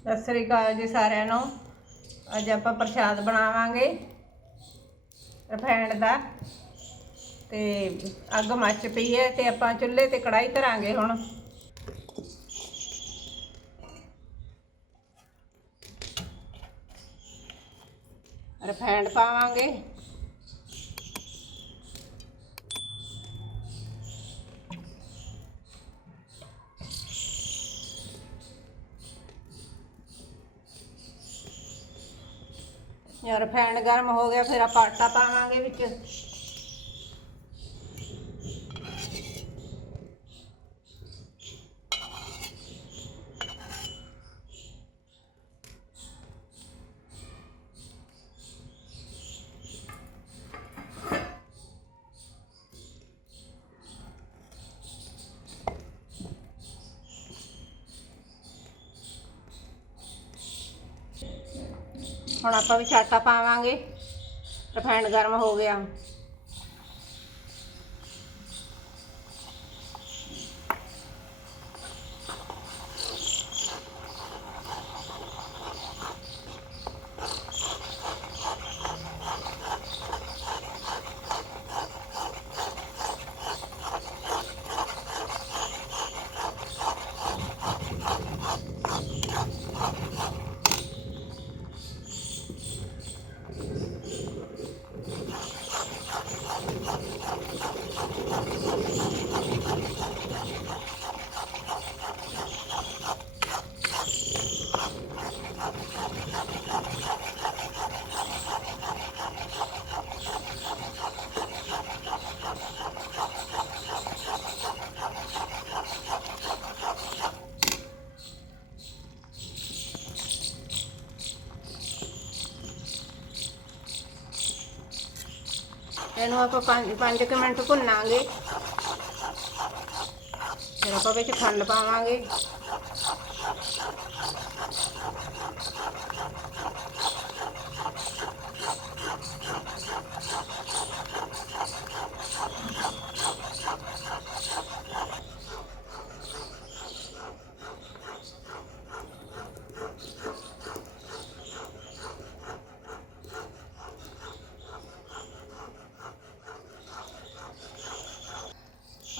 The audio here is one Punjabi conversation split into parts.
ਸਤਿ ਸ੍ਰੀ ਅਕਾਲ ਜੀ ਸਾਰਿਆਂ ਨੂੰ। ਅੱਜ ਆਪਾਂ ਪ੍ਰਸ਼ਾਦ ਬਣਾਵਾਂਗੇ ਰਫੈਂਡ ਦਾ। ਤੇ ਅੱਗ ਮੱਚ ਪਈ ਹੈ ਤੇ ਆਪਾਂ ਚੁੱਲ੍ਹੇ ਤੇ ਕੜਾਈ ਧਰਾਂਗੇ ਹੁਣ। ਰਫੈਂਡ ਪਾਵਾਂਗੇ। ਯਾਰ ਫੈਨ ਗਰਮ ਹੋ ਗਿਆ ਫਿਰ ਆਪਾਂ ਆਟਾ ਪਾਵਾਂਗੇ ਵਿੱਚ। ਹੁਣ ਆਪਾਂ ਵੀ ਆਟਾ ਪਾਵਾਂਗੇ। ਰਿਫਾਈਂਡ ਗਰਮ ਹੋ ਗਿਆ। ਇਹਨੂੰ ਆਪਾਂ 5 5 ਮਿੰਟ ਭੁੰਨਾਂਗੇ। ਫਿਰ ਆਪਾਂ ਵਿੱਚ ਖੰਡ ਪਾਵਾਂਗੇ।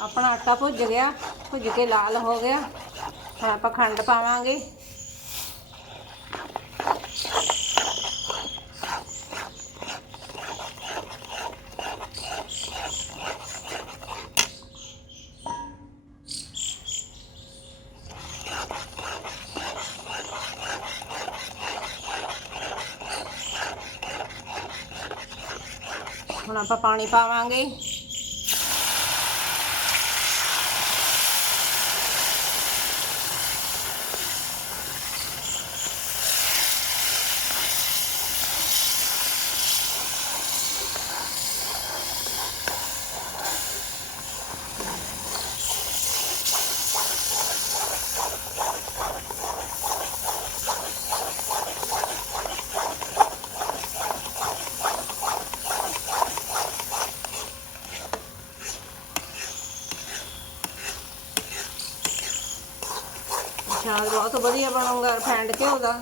ਆਪਣਾ ਆਟਾ ਭੁੱਜ ਗਿਆ, ਭੁੱਜ ਕੇ ਲਾਲ ਹੋ ਗਿਆ। ਹੁਣ ਆਪਾਂ ਖੰਡ ਪਾਵਾਂਗੇ। ਹੁਣ ਆਪਾਂ ਪਾਣੀ ਪਾਵਾਂਗੇ। ਪ੍ਰਸ਼ਾਦ ਬਹੁਤ ਵਧੀਆ ਬਣੂਗਾ ਰਿਫਾਈਂਡ ਘਿਓ ਦਾ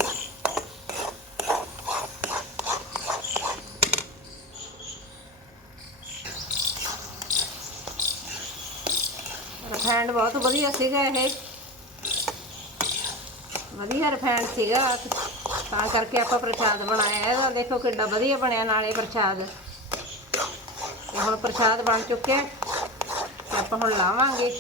ਰਿਫਾਈਂਡ ਬਹੁਤ ਵਧੀਆ ਸੀਗਾ ਇਹ। ਵਧੀਆ ਰਿਫਾਈਂਡ ਸੀਗਾ। ਤਾਂ ਕਰਕੇ ਆਪਾਂ ਪ੍ਰਸ਼ਾਦ ਬਣਾਇਆ ਇਹਦਾ। ਦੇਖੋ ਕਿੱਡਾ ਵਧੀਆ ਬਣਿਆ ਨਾਲੇ ਪ੍ਰਸ਼ਾਦ। ਤੇ ਹੁਣ ਪ੍ਰਸ਼ਾਦ ਬਣ ਚੁੱਕਿਆ। ਤੇ ਆਪਾਂ ਹੁਣ ਲਾਵਾਂਗੇ।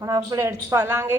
ਹੁਣ ਆਪਾਂ ਪਲੇਟ 'ਚ ਪਾ ਲਾਂਗੇ।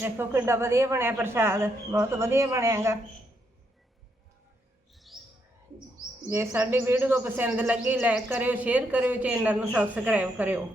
ਦੇਖੋ ਕਿੱਡਾ ਵਧੀਆ ਬਣਿਆ ਪ੍ਰਸ਼ਾਦ, ਬਹੁਤ ਵਧੀਆ ਬਣਿਆਗਾ। ਜੇ ਸਾਡੀ ਵੀਡੀਓ ਪਸੰਦ ਲੱਗੀ ਲਾਈਕ ਕਰਿਓ ਸ਼ੇਅਰ ਕਰਿਓ ਚੈਨਲ ਨੂੰ ਸਬਸਕ੍ਰਾਈਬ ਕਰਿਓ।